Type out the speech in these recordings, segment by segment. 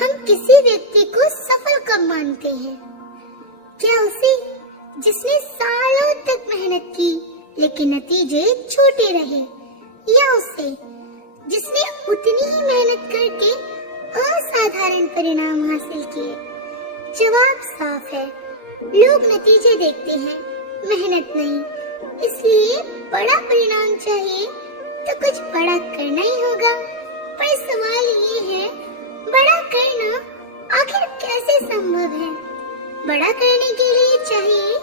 हम किसी व्यक्ति को सफल कब मानते हैं? क्या उसे जिसने सालों तक मेहनत की लेकिन नतीजे छोटे रहे, या उसे जिसने उतनी ही मेहनत करके असाधारण परिणाम हासिल किए? जवाब साफ है, लोग नतीजे देखते हैं, मेहनत नहीं। इसलिए बड़ा परिणाम चाहिए तो कुछ बड़ा करना ही होगा। पर सवाल ये है, बड़ा करना आखिर कैसे संभव है? बड़ा करने के लिए चाहिए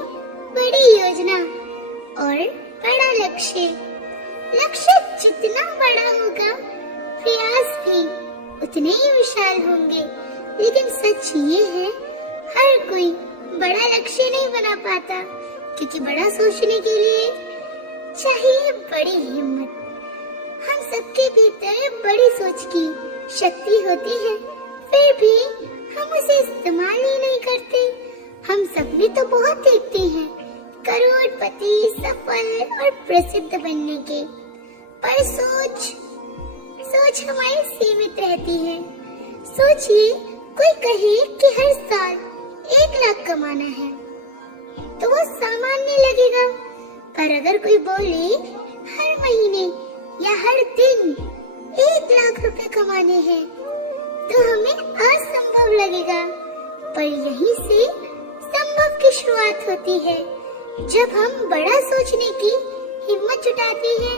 बड़ी योजना और बड़ा लक्ष्य। लक्ष्य जितना बड़ा होगा, प्रयास भी उतने ही विशाल होंगे। लेकिन सच ये है, हर कोई बड़ा लक्ष्य नहीं बना पाता, क्योंकि बड़ा सोचने के लिए चाहिए बड़ी हिम्मत। हम सबके भीतर बड़ी सोच की शक्ति होती है, फिर भी हम उसे इस्तेमाल ही नहीं करते। हम सपने तो बहुत देखते हैं, करोड़पति, सफल और प्रसिद्ध बनने के, पर सोच हमारी सीमित रहती है। सोचिए, कोई कहे कि हर साल 1 लाख कमाना है, तो वो सामान्य लगेगा। पर अगर कोई बोले हर महीने या हर दिन 1 लाख रुपए कमाने हैं, तो हमें असंभव लगेगा। पर यहीं से संभव की शुरुआत होती है। जब हम बड़ा सोचने की हिम्मत जुटाते हैं,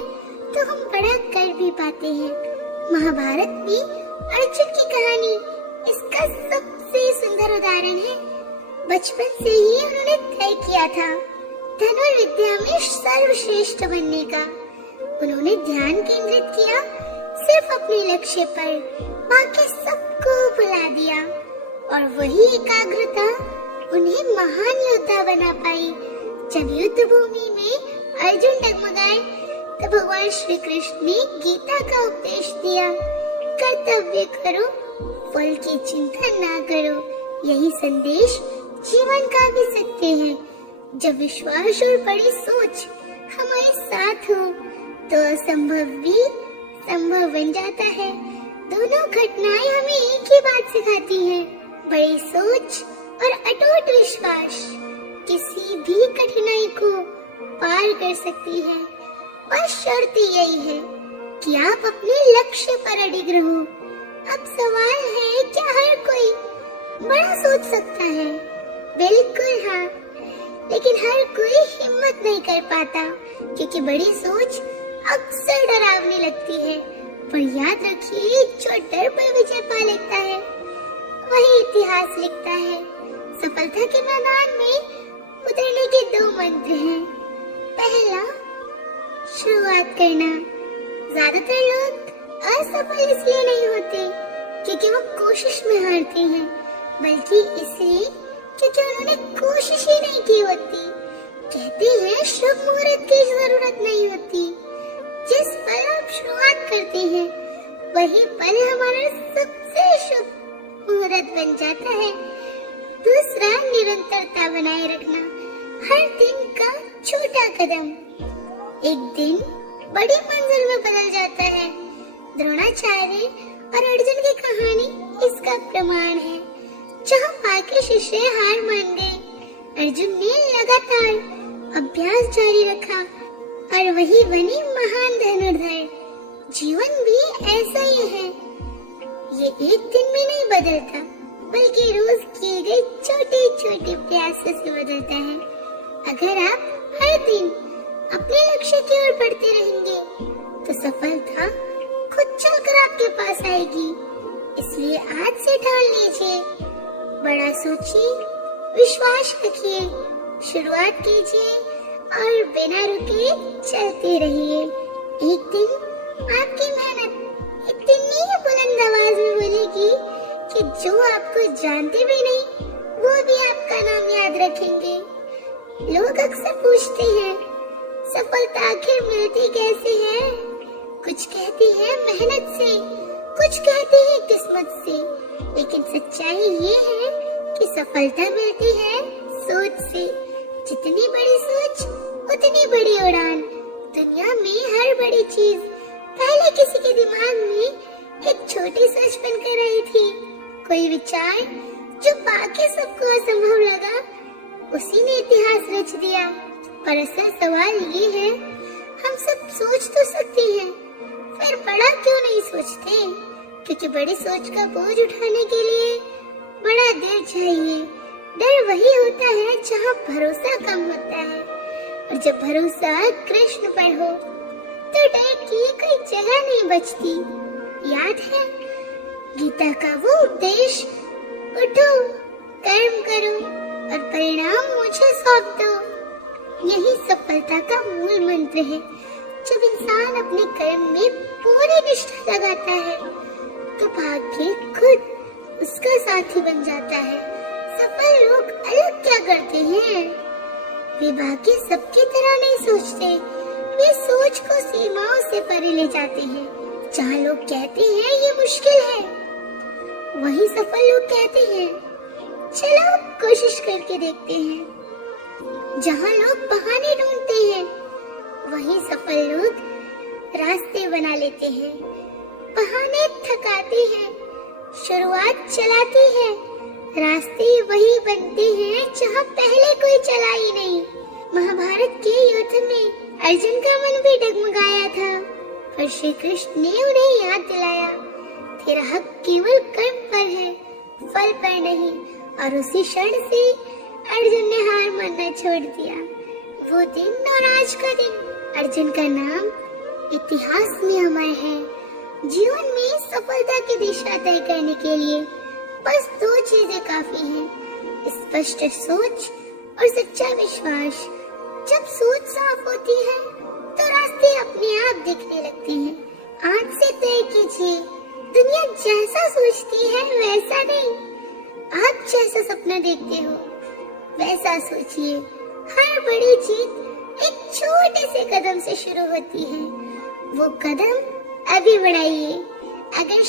तो हम बड़ा कर भी पाते हैं। महाभारत में अर्जुन की कहानी इसका सबसे सुंदर उदाहरण है। बचपन से ही उन्होंने तय किया था धनुर्विद्या में सर्वश्रेष्ठ बनने का। उन्होंने ध्यान केंद्रित किया सिर्फ अपने लक्ष्य पर, बाकी सबको भुला दिया, और वही एकाग्रता उन्हें महान योद्धा बना पाई। जब युद्ध भूमि में अर्जुन डगमगाए, तो भगवान श्री कृष्ण ने गीता का उपदेश दिया, कर्तव्य करो, फल की चिंता ना करो। यही संदेश जीवन का भी सत्य है। जब विश्वास और बड़ी सोच हमारे साथ हो, तो असंभव भी संभव बन जाता है। दोनों घटनाएं हमें एक ही बात सिखाती हैं, बड़ी सोच और अटूट विश्वास किसी भी कठिनाई को पार कर सकती है। बस शर्त यही है कि आप अपने लक्ष्य पर अडिग रहो। अब सवाल है, क्या हर कोई बड़ा सोच सकता है? बिल्कुल हाँ, लेकिन हर कोई हिम्मत नहीं कर पाता, क्योंकि बड़ी सोच अक्सर डरावनी लगती है। पर याद रखिए, जो डर पर विजय पा लेता है, वही इतिहास लिखता है। सफलता के मैदान में उतरने के 2 मंत्र हैं। पहला, शुरुआत करना। ज्यादातर लोग असफल इसलिए नहीं होते क्योंकि वो कोशिश में हारते हैं, बल्कि इसलिए क्योंकि उन्होंने कोशिश ही नहीं की होती। कहते हैं शुभ मुहूर्त की जरूरत नहीं होती। जिस पल आप शुरुआत करते हैं, वही पल हमारा सबसे शुभ मुहूर्त बन जाता है। दूसरा, निरंतरता बनाए रखना। हर दिन का छोटा कदम एक दिन बड़ी मंजिल में बदल जाता है। द्रोणाचार्य और अर्जुन की कहानी इसका प्रमाण है। जहाँ बाकी शिष्य हार मान गए, अर्जुन ने लगातार अभ्यास जारी रखा और वही बनी महान धनुर्धर। जीवन भी ऐसा ही है, ये एक दिन में नहीं बदलता, बल्कि रोज किए गए छोटे छोटे प्रयासों से बदलता है। अगर आप हर दिन अपने लक्ष्य की ओर बढ़ते रहेंगे, तो सफलता खुद चलकर आपके पास आएगी। इसलिए आज से ठान लीजिए, बड़ा सोचिए, विश्वास रखिए, शुरुआत कीजिए और बिना रुके चलते रहिए। एक दिन आपकी मेहनत इतनी बुलंद आवाज में बोलेगी कि जो आपको जानते भी नहीं, वो भी आपका नाम याद रखेंगे। लोग अक्सर पूछते हैं, सफलता आखिर मिलती कैसे है? कुछ कहते हैं मेहनत से, कुछ कहते हैं किस्मत से, लेकिन सच्चाई ये है कि सफलता मिलती है सोच से। जितनी बड़ी सोच, उतनी बड़ी उड़ान। दुनिया में हर बड़ी चीज पहले किसी के दिमाग में एक छोटी सोच बनकर आई थी। कोई विचार जो बाकी सबको असंभव लगा, उसी ने इतिहास रच दिया। पर असल सवाल ये है, हम सब सोच तो सकते हैं, फिर बड़ा क्यों नहीं सोचते? क्योंकि बड़ी सोच का बोझ उठाने के लिए बड़ा दिल चाहिए। डर वही होता है जहाँ भरोसा कम होता है, और जब भरोसा कृष्ण पर हो तो डर की कोई जगह नहीं बचती। याद है गीता का वो उपदेश, उठो, कर्म करो और परिणाम मुझे सौंप दो। यही सफलता का मूल मंत्र है। जब इंसान अपने कर्म में पूरी निष्ठा लगाता है तो भाग्य खुद उसका साथी बन जाता है। सफल लोग अलग क्या करते हैं? वे बाकी सबकी तरह नहीं सोचते। वे सोच को सीमाओं से परे ले जाते हैं। जहाँ लोग कहते हैं ये मुश्किल है, वही सफल लोग कहते हैं चलो कोशिश करके देखते हैं। जहाँ लोग बहाने ढूंढते हैं, वही सफल लोग रास्ते बना लेते हैं। बहाने थकाते हैं, शुरुआत चलाती है। रास्ते वही बनते हैं जहाँ पहले कोई चला ही नहीं। महाभारत के युद्ध में अर्जुन का मन भी डगमगाया था, पर श्री कृष्ण ने उन्हें याद दिलाया, तेरा हक केवल कर्म पर है, फल पर नहीं। और उसी क्षण से अर्जुन ने हार मानना छोड़ दिया। वो दिन और आज का दिन, अर्जुन का नाम इतिहास में अमर है। जीवन में सफलता की दिशा तय करने के लिए बस दो चीजें काफी हैं, स्पष्ट सोच और सच्चा विश्वास। जब सोच साफ होती है तो रास्ते अपने आप दिखने लगते हैं। आज से तय कीजिए, दुनिया जैसा सोचती है वैसा नहीं, आप जैसा सपना देखते हो वैसा सोचिए। हर बड़ी जीत एक छोटे से कदम से शुरू होती है। वो कदम अभी बढ़ाइए। अगर